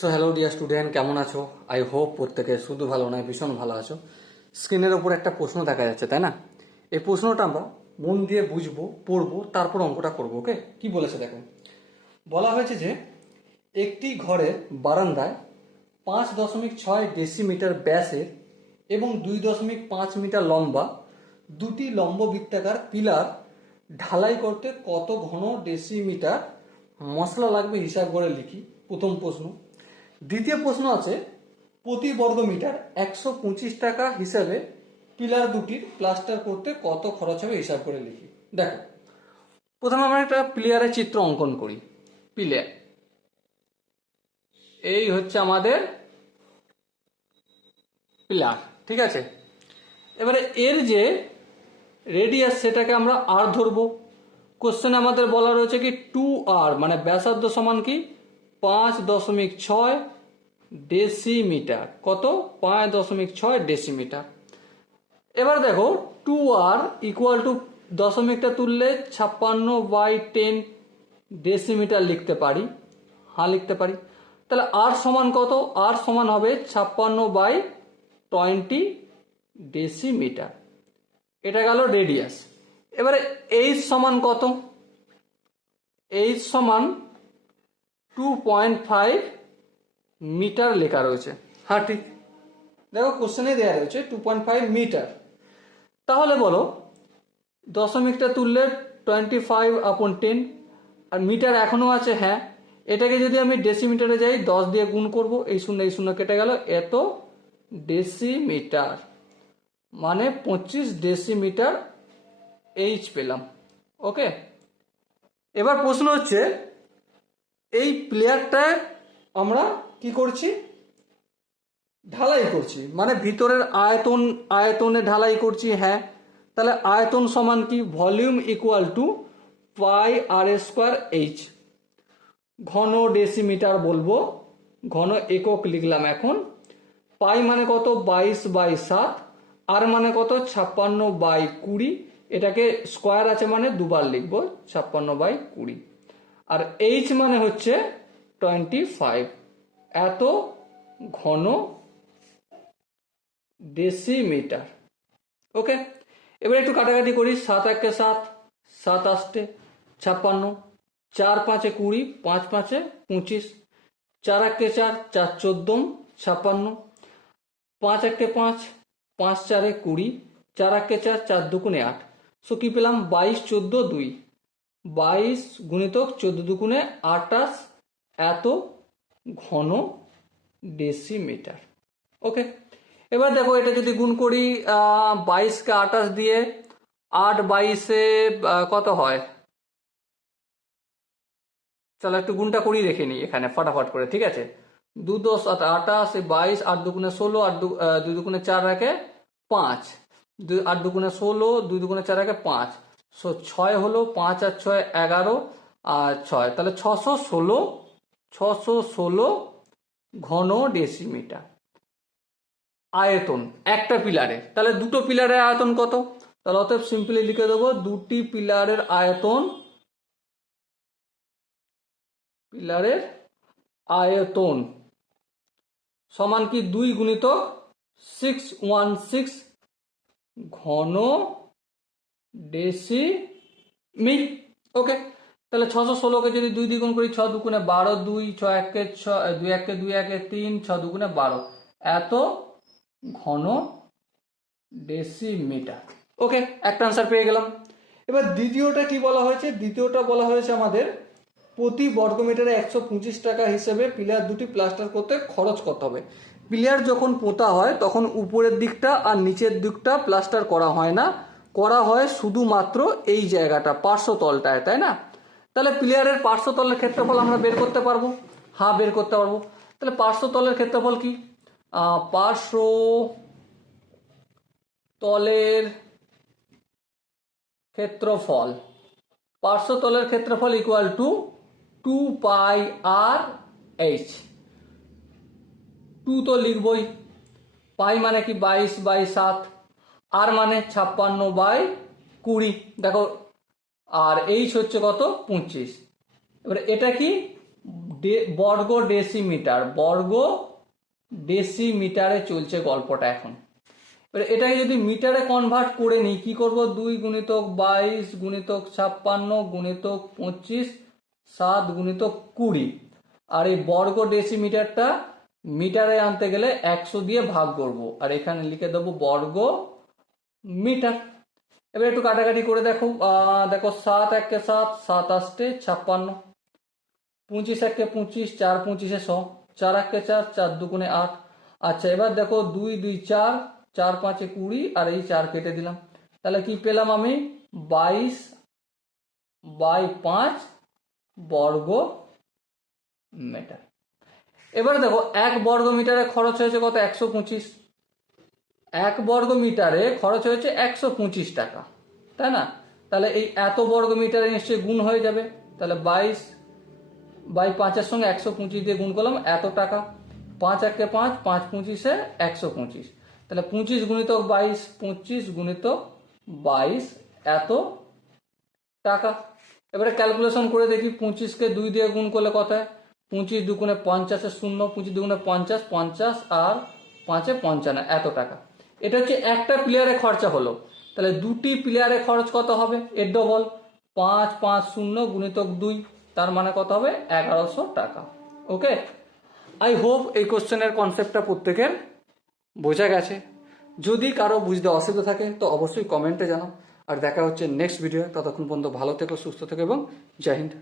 So hello dear student কেমন আছো? I hope প্রত্যেকে শুধু ভালো নয়, ভীষণ ভালো আছো। স্ক্রিনের ওপর একটা প্রশ্ন দেখা যাচ্ছে, তাই না? এই প্রশ্নটা আমরা মন দিয়ে বুঝব, পড়ব, তারপর অঙ্কটা করব ওকে কি বলেছে দেখো? বলা হয়েছে যে, একটি ঘরের বারান্দায় পাঁচ দশমিক ছয় ডেসিমিটার ব্যাসের এবং দুই দশমিক পাঁচ মিটার লম্বা দুটি লম্ব বৃত্তাকার পিলার ঢালাই করতে কত ঘন ডেসিমিটার মশলা লাগবে হিসাব করে লিখি। প্রথম প্রশ্ন। দ্বিতীয় প্রশ্ন আছে, প্রতি বর্গ মিটার একশো পঁচিশ টাকা হিসাবে পিলার দুটির প্লাস্টার করতে কত খরচ হবে হিসাব করে লিখি। দেখো, প্রথমে আমরা একটা প্লেয়ারের চিত্র অঙ্কন করি। প্লেয়ার এই হচ্ছে আমাদের পিলার, ঠিক আছে? এবারে এর যে রেডিয়াস সেটাকে আমরা আর ধরবো। কোশ্চেনে আমাদের বলা রয়েছে কি টু আর মানে ব্যাসার্ধ সমান কি? পাঁচ দশমিক ছয় ডেসিমিটার। কত? পাঁচ দশমিক ছয় ডেসিমিটার। এবার দেখো, টু আর ইকুয়াল টু দশমিকটা তুললে ছাপ্পান্ন বাই টেন ডেসিমিটার লিখতে পারি। হ্যাঁ লিখতে পারি। তাহলে আর সমান কত? আর সমান হবে ছাপ্পান্ন বাই টোয়েন্টি ডেসিমিটার। এটা গেল রেডিয়াস। এবারে এইচ সমান কত? এইচ সমান টু পয়েন্ট ফাইভ মিটার লেখা রয়েছে। হ্যাঁ ঠিক। দেখো কোশ্চেনে দেওয়া রয়েছে টু পয়েন্ট ফাইভ মিটার তাহলে বলো দশমিকটা তুললে টোয়েন্টি ফাইভ আপন টেন আর মিটার এখনও আছে হ্যাঁ। এটাকে যদি আমি ডেসিমিটারে যাই, দশ দিয়ে গুণ করব, এই শূন্য এই শূন্য কেটে গেল, এত ডেসিমিটার মানে পঁচিশ ডেসিমিটার এইচ পেলাম। ওকে এবার প্রশ্ন হচ্ছে এই প্লেয়ারটা আমরা কি করছি? ঢালাই করছি। মানে ভিতরের আয়তন, আয়তনে ঢালাই করছি হ্যাঁ। তাহলে আয়তন সমান কি? Volume equal to pi r square h ঘন ডেসিমিটার বলব। ঘন একক লিখলাম এখন। পাই মানে কত? বাইশ বাই সাত। আর মানে কত? ছাপ্পান্ন বাই কুড়ি। এটাকে স্কোয়ার আছে মানে দুবার লিখব, ছাপ্পান্ন বাই কুড়ি। আর এইচ মানে হচ্ছে টোয়েন্টি ফাইভ এত ঘন ডেসিমিটার ওকে এবার একটু কাটাকাটি করি। সাত একে সাত সাত আষ্টে ছাপ্পান্ন, চার পাঁচে কুড়ি, পাঁচ পাঁচে পঁচিশ, চার একে চার চার চোদ্দম, ছাপ্পান্ন, পাঁচ একে পাঁচ পাঁচ চারে কুড়ি, চার একে চার চার দুগুণে আট। সো কি পেলাম? বাইশ, চোদ্দ, দুই। বাইশ গুণিতক চোদ্দ দুগুণে আটাশ এত ঘন ডেসিমিটার ওকে এবার দেখো এটা যদি গুণ করি বাইশকে আটাশ দিয়ে আট বাইশে কত হয়? চলো একটু গুণটা করি রেখে নিই এখানে ফটাফট করে, ঠিক আছে? দু দশ আট আটাশ বাইশ, আট দুগুণে ষোলো, আট দু দুগুণে চার রাখে পাঁচ। দুই, আট দুগুণে ষোলো, দুই দুগুণে চার রাখে পাঁচ। সো ছয় হলো পাঁচ আর ছয় এগারো, আর ছয়। তাহলে ছশো ষোলো ছশো ষোলো ঘন ডেসিমিটার আয়তন, একটা পিলারে তাহলে দুটো পিলারের আয়তন কত? তাহলে অতএব সিম্পলি লিখে দেবো, দুটি পিলারের আয়তন পিলারের আয়তন সমান কি দুই গুণিতক সিক্স ওয়ান সিক্স ঘন ডেসি মি ওকে তাহলে ছশো ষোলোকে যদি দুই দ্বিগুণ করি, ছ দুগুণে বারো, দুই, ছ একে ছ দুই একে দুই, একে তিন, ছ দুগুণে বারো। এত ঘন ডেসিমিটার ওকে একটা আনসার পেয়ে গেলাম। এবার দ্বিতীয়টা কি বলা হয়েছে? দ্বিতীয়টা বলা হয়েছে আমাদের প্রতি বর্গমিটারে একশো পঁচিশ টাকা হিসেবে পিলার দুটি প্লাস্টার করতে খরচ কত হবে। পিলার যখন পোতা হয়, তখন উপরের দিকটা আর নিচের দিকটা প্লাস্টার করা হয় না। করা হয় শুধুমাত্র এই জায়গাটা, পার্শ্বতলটায়, তাই না? তাহলে প্লেয়ারের পার্শ্বতলের ক্ষেত্রফল আমরা বের করতে পারব। হ্যাঁ বের করতে পারব। তাহলে পার্শ্বতলের ক্ষেত্রফল কি? পার্শ্ব তলের ক্ষেত্রফল, পার্শ্বতলের ক্ষেত্রফল equal to two pi r h two তো লিখবই। পাই মানে কি? বাইশ বাই সাত। আর মানে ছাপ্পান্ন বাই কুড়ি। দেখো, আর এইচ হচ্ছে কত? পঁচিশ। এবার এটা কি? বর্গ ডেসিমিটার। বর্গ ডেসিমিটারে চলছে গল্পটা এখন। এবার এটাকে যদি মিটারে কনভার্ট করে নিই, কি করব? দুই গুণিতক বাইশ গুণিতক ছাপ্পান্ন গুণিতক পঁচিশ সাত গুণিতক কুড়ি। আর এই বর্গ ডেসিমিটারটা মিটারে আনতে গেলে একশো দিয়ে ভাগ করব। আর এখানে লিখে দেবো বর্গ মিটার। এবার একটু কাটাকাটি করে দেখো। দেখো, সাত একে সাত সাত আসতে ছাপ্পান্ন। পঁচিশ একে পঁচিশ, চার পঁচিশে শ। চার একে চার চার দুগুণে আট। আচ্ছা এবার দেখো, দুই দুই, চার চার পাঁচে কুড়ি, আর এই চার কেটে দিলাম। তাহলে কি পেলাম আমি? বাইশ বাই পাঁচ বর্গ মিটার। এবারে দেখো, এক বর্গ মিটারে খরচ হয়েছে কত? একশো পঁচিশ। এক বর্গ মিটারে খরচ হয়েছে একশো পঁচিশ টাকা, তাই না? তাহলে এই এত বর্গ মিটারে নিশ্চয়ই গুণ হয়ে যাবে। তাহলে বাইশ বাই পাঁচের সঙ্গে একশো পঁচিশ দিয়ে গুণ করলাম এত টাকা। পাঁচ একে পাঁচ পাঁচ পঁচিশে একশো পঁচিশ। তাহলে পঁচিশ গুণিত বাইশ, পঁচিশ গুণিত বাইশ, এত টাকা। এবারে ক্যালকুলেশন করে দেখি, পঁচিশকে দুই দিয়ে গুণ করলে কত হয়? পঁচিশ দুগুণে পঞ্চাশের শূন্য, পঁচিশ দুগুণে পঞ্চাশ পঞ্চাশ আর পাঁচে পঞ্চান্ন, এত টাকা। এটা হচ্ছে একটা প্লেয়ারে খরচা হলো। তাহলে দুটি প্লেয়ারে খরচ কত হবে? এর ডবল পাঁচ পাঁচ, শূন্য গুণিতক দুই, তার মানে কত হবে? এগারোশো টাকা। ওকে আই হোপ এই কোশ্চেনের কনসেপ্টটা প্রত্যেকের বোঝা গেছে। যদি কারও বুঝতে অসুবিধা থাকে, তো অবশ্যই কমেন্টে জানাও। আর দেখা হচ্ছে নেক্সট ভিডিও ততক্ষণ পর্যন্ত ভালো থেকো, সুস্থ থেকো এবং জয় হিন্দ।